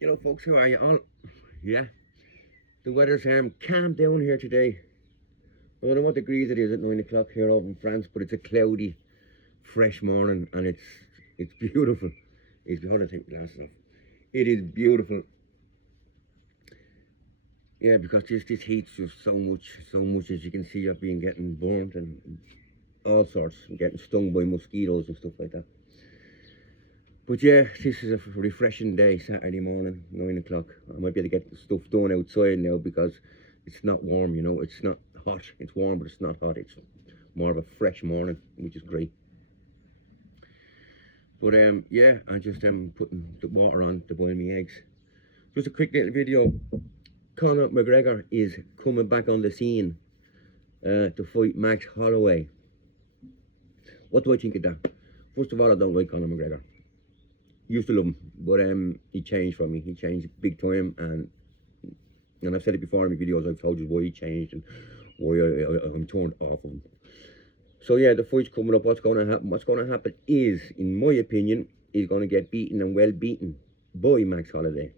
Hello folks, how are you all? Yeah, the weather's calmed down here today. I don't know what degrees it is at 9 o'clock here over in France, but it's a cloudy, fresh morning and it's beautiful. It's hold on, take my glasses off. It is beautiful. Yeah, because this heat's just so much as you can see. I've been getting burnt and all sorts, getting stung by mosquitoes and stuff like that. But yeah, this is a refreshing day, Saturday morning, 9 o'clock. I might be able to get the stuff done outside now because it's not warm, you know. It's not hot. It's warm, but it's not hot. It's more of a fresh morning, which is great. But yeah, I'm just putting the water on to boil my eggs. Just a quick little video. Conor McGregor is coming back on the scene to fight Max Holloway. What do I think of that? First of all, I don't like Conor McGregor. Used to love him, but he changed for me. He changed big time, and I've said it before in my videos. I've told you why he changed and why I'm turned off of him. So yeah, the fight's coming up. What's going to happen? What's going to happen is, in my opinion, he's going to get beaten and well beaten by Max Holloway.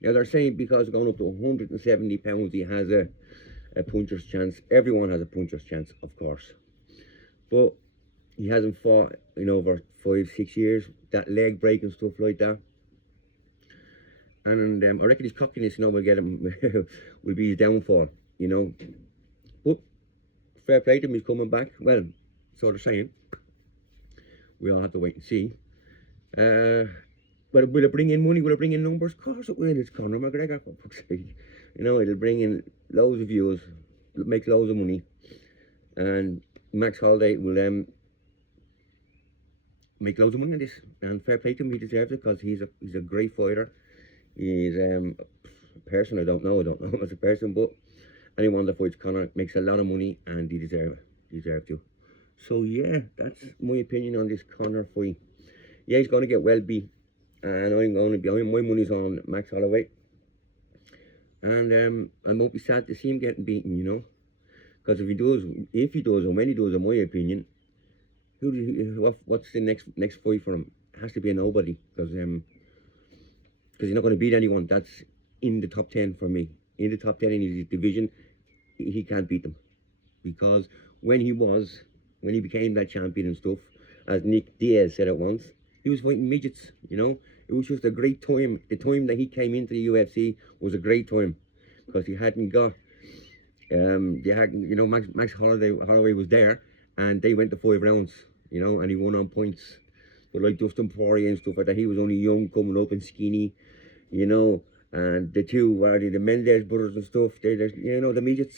Now they're saying because going up to 170 pounds, he has a puncher's chance. Everyone has a puncher's chance, of course, but he hasn't fought in over 5-6 years. That leg break and stuff like that. And I reckon his cockiness, will get him, will be his downfall, But fair play to him, he's coming back. Well, so they're saying. We all have to wait and see. But will it bring in money? Will it bring in numbers? Of course it will. It's Conor McGregor, for fuck's sake. It'll bring in loads of views, make loads of money. And Max Holloway will make loads of money on this, and fair play to him, he deserves it because he's a great fighter. He's a person I don't know him as a person, but anyone that fights Conor makes a lot of money and he deserves to. So yeah, that's my opinion on this Conor fight. Yeah, he's going to get well beat, and my money's on Max Holloway. And I won't be sad to see him getting beaten, because if he does, and when he does, in my opinion, what's the next fight for him? It has to be a nobody, because he's not going to beat anyone that's in the top 10 for me. In the top 10 in his division, he can't beat them, because when he became that champion and stuff, as Nick Diaz said it once, he was fighting midgets. It was just a great time. The time that he came into the UFC was a great time, because he hadn't got Max Holloway was there, and they went to 5 rounds, and he won on points. But like Dustin Poirier and stuff like that, he was only young, coming up and skinny, and the two were the Mendes brothers and stuff. The midgets,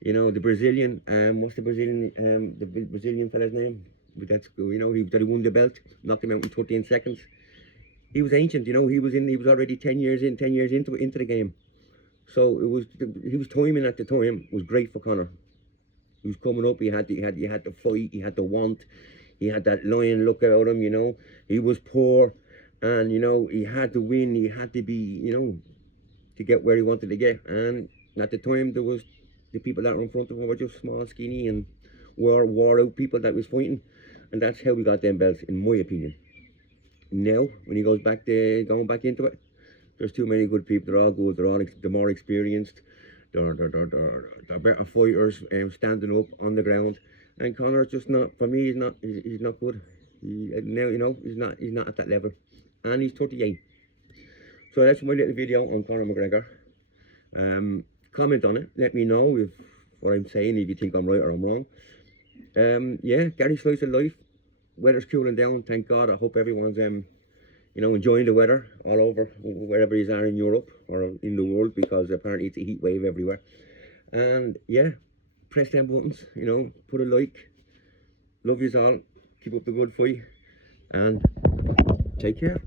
the Brazilian, what's the Brazilian fella's name? But that's, he won the belt, knocked him out in 13 seconds. He was ancient, he was already 10 years into the game. So he was timing at the time was great for Conor. He was coming up. He had to fight. He had to want. He had that lion look about him. He was poor, and he had to win. He had to be, to get where he wanted to get. And at the time, there was the people that were in front of him were just small, skinny, and wore out people that was fighting, and that's how we got them belts, in my opinion. Now, when he goes back going back into it, there's too many good people. They're all good. They're more experienced. They're better fighters, standing up on the ground. And Conor's just not, for me, he's not good. He's not at that level. And he's 38. So that's my little video on Conor McGregor. Comment on it. Let me know if what I'm saying, if you think I'm right or I'm wrong. Yeah, Gary Slice of Life. Weather's cooling down, thank God. I hope everyone's enjoying the weather all over, wherever you are in Europe or in the world, because apparently it's a heat wave everywhere. And yeah, press them buttons, put a like. Love yous all. Keep up the good fight, and take care.